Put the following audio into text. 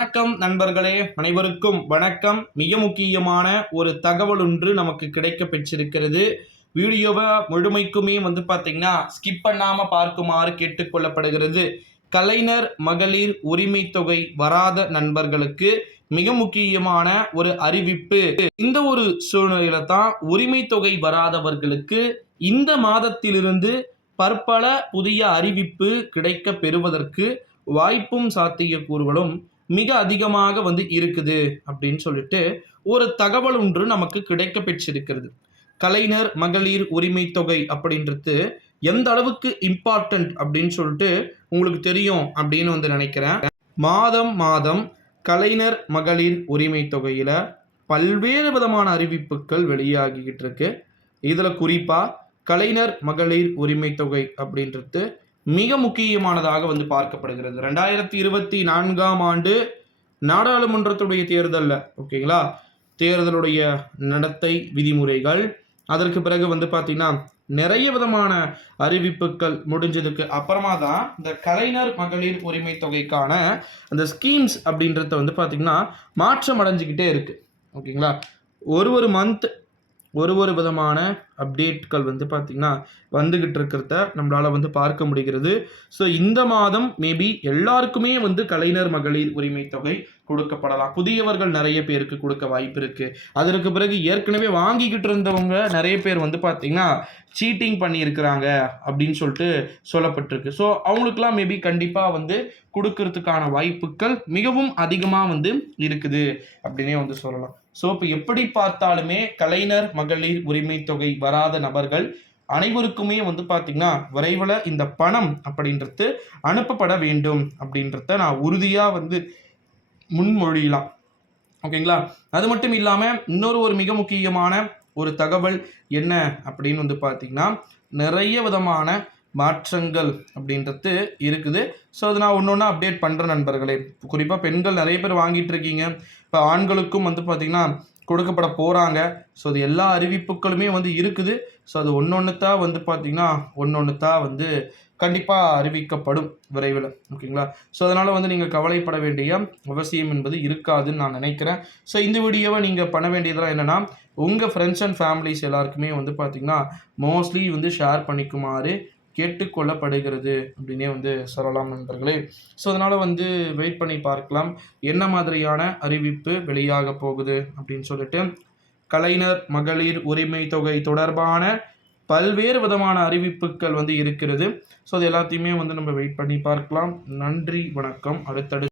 வணக்கம் நண்பர்களே, அனைவருக்கும் வணக்கம். மிக முக்கியமான ஒரு தகவல் ஒன்று நமக்கு கிடைக்க பெற்றிருக்கிறது. வீடியோவை முழுமைக்குமே பார்த்தீங்கன்னா ஸ்கிப் பண்ணாம பார்க்குமாறு கேட்டுக்கொள்ளப்படுகிறது. கலைஞர் மகளிர் உரிமை தொகை வராத நண்பர்களுக்கு மிக முக்கியமான ஒரு அறிவிப்பு. இந்த ஒரு சூழ்நிலையில தான் உரிமை தொகை வராதவர்களுக்கு இந்த மாதத்திலிருந்து பற்பல புதிய அறிவிப்பு கிடைக்க பெறுவதற்கு வாய்ப்பும் சாத்தியக்கூறுகளும் மிக அதிகமாக இருக்குது அப்படின்னு சொல்லிட்டு ஒரு தகவல் ஒன்று நமக்கு கிடைக்க பெற்றிருக்கிறது. கலைஞர் மகளிர் உரிமை தொகை அப்படின்றது எந்த அளவுக்கு இம்பார்ட்டன்ட் அப்படின்னு சொல்லிட்டு உங்களுக்கு தெரியும் அப்படின்னு நினைக்கிறேன். மாதம் மாதம் கலைஞர் மகளிர் உரிமை தொகையில பல்வேறு விதமான அறிவிப்புகள் வெளியாகிக்கிட்டு இருக்கு. இதுல குறிப்பா கலைஞர் மகளிர் உரிமை தொகை அப்படின்றது மிக முக்கியமானதாக பார்க்கப்படுகிறது. 2024ஆம் ஆண்டு நாடாளுமன்றத்துடைய தேர்தலில் ஓகேங்களா, தேர்தலுடைய நடத்தை விதிமுறைகள், அதற்கு பிறகு பார்த்தீங்கன்னா நிறைய விதமான அறிவிப்புகள் முடிஞ்சதுக்கு அப்புறமா தான் இந்த கலைஞர் மகளிர் உரிமை தொகைக்கான அந்த ஸ்கீம்ஸ் அப்படின்றத பார்த்தீங்கன்னா மாற்றம் அடைஞ்சிக்கிட்டே இருக்கு. ஓகேங்களா, ஒரு மந்த் ஒரு விதமான அப்டேட்கள் பார்த்தீங்கன்னா வந்துகிட்டு இருக்கிறத நம்மளால் பார்க்க முடிகிறது. ஸோ இந்த மாதம் மேபி எல்லாருக்குமே கலைஞர் மகளிர் உரிமை தொகை கொடுக்கப்படலாம். புதியவர்கள் நிறைய பேருக்கு கொடுக்க வாய்ப்பு இருக்குது. அதற்கு பிறகு ஏற்கனவே வாங்கிக்கிட்டு இருந்தவங்க நிறைய பேர் பார்த்தீங்கன்னா சீட்டிங் பண்ணியிருக்கிறாங்க அப்படின்னு சொல்லிட்டு சொல்லப்பட்டிருக்கு. ஸோ அவங்களுக்குலாம் மேபி கண்டிப்பாக கொடுக்கறதுக்கான வாய்ப்புகள் மிகவும் அதிகமாக இருக்குது அப்படின்னே சொல்லலாம். ஸோ இப்போ எப்படி பார்த்தாலுமே கலைஞர் மகளிர் உரிமை தொகை வராத நபர்கள் அனைவருக்குமே பார்த்தீங்கன்னா விரைவில் இந்த பணம் அப்படின்றது அனுப்பப்பட வேண்டும் அப்படின்றத நான் உறுதியாக முன்மொழியலாம். ஓகேங்களா, அது மட்டும் இல்லாமல் இன்னொரு மிக முக்கியமான ஒரு தகவல் என்ன அப்படின்னு பார்த்தீங்கன்னா நிறைய விதமான மாற்றங்கள் அப்படின்றது இருக்குது. ஸோ அது நான் ஒன்று ஒன்றா அப்டேட் பண்ணுறேன் நண்பர்களே. குறிப்பாக பெண்கள் நிறைய பேர் வாங்கிட்டு இருக்கீங்க. இப்போ ஆண்களுக்கும் பார்த்தீங்கன்னா கொடுக்கப்பட போகிறாங்க. ஸோ அது எல்லா அறிவிப்புகளுமே இருக்குது. ஸோ அது ஒன்று தான் பார்த்தீங்கன்னா ஒன்று தான் கண்டிப்பாக அறிவிக்கப்படும் விரைவில். ஓகேங்களா, ஸோ அதனால் நீங்கள் கவலைப்பட வேண்டிய அவசியம் என்பது இருக்காதுன்னு நான் நினைக்கிறேன். ஸோ இந்த வீடியோவை நீங்கள் பண்ண வேண்டியதெல்லாம் என்னென்னா உங்கள் ஃப்ரெண்ட்ஸ் அண்ட் ஃபேமிலிஸ் எல்லாருக்குமே பார்த்தீங்கன்னா மோஸ்ட்லி ஷேர் பண்ணிக்குமாறு கேட்டுக்கொள்ளப்படுகிறது அப்படின்னே சொல்லலாம் நண்பர்களே. ஸோ அதனால் வெயிட் பண்ணி பார்க்கலாம் என்ன மாதிரியான அறிவிப்பு வெளியாக போகுது அப்படின்னு சொல்லிட்டு. கலைஞர் மகளிர் உரிமை தொகை தொடர்பான பல்வேறு விதமான அறிவிப்புகள் இருக்கிறது. ஸோ அது எல்லாத்தையுமே நம்ம வெயிட் பண்ணி பார்க்கலாம். நன்றி, வணக்கம். அடுத்தடுத்து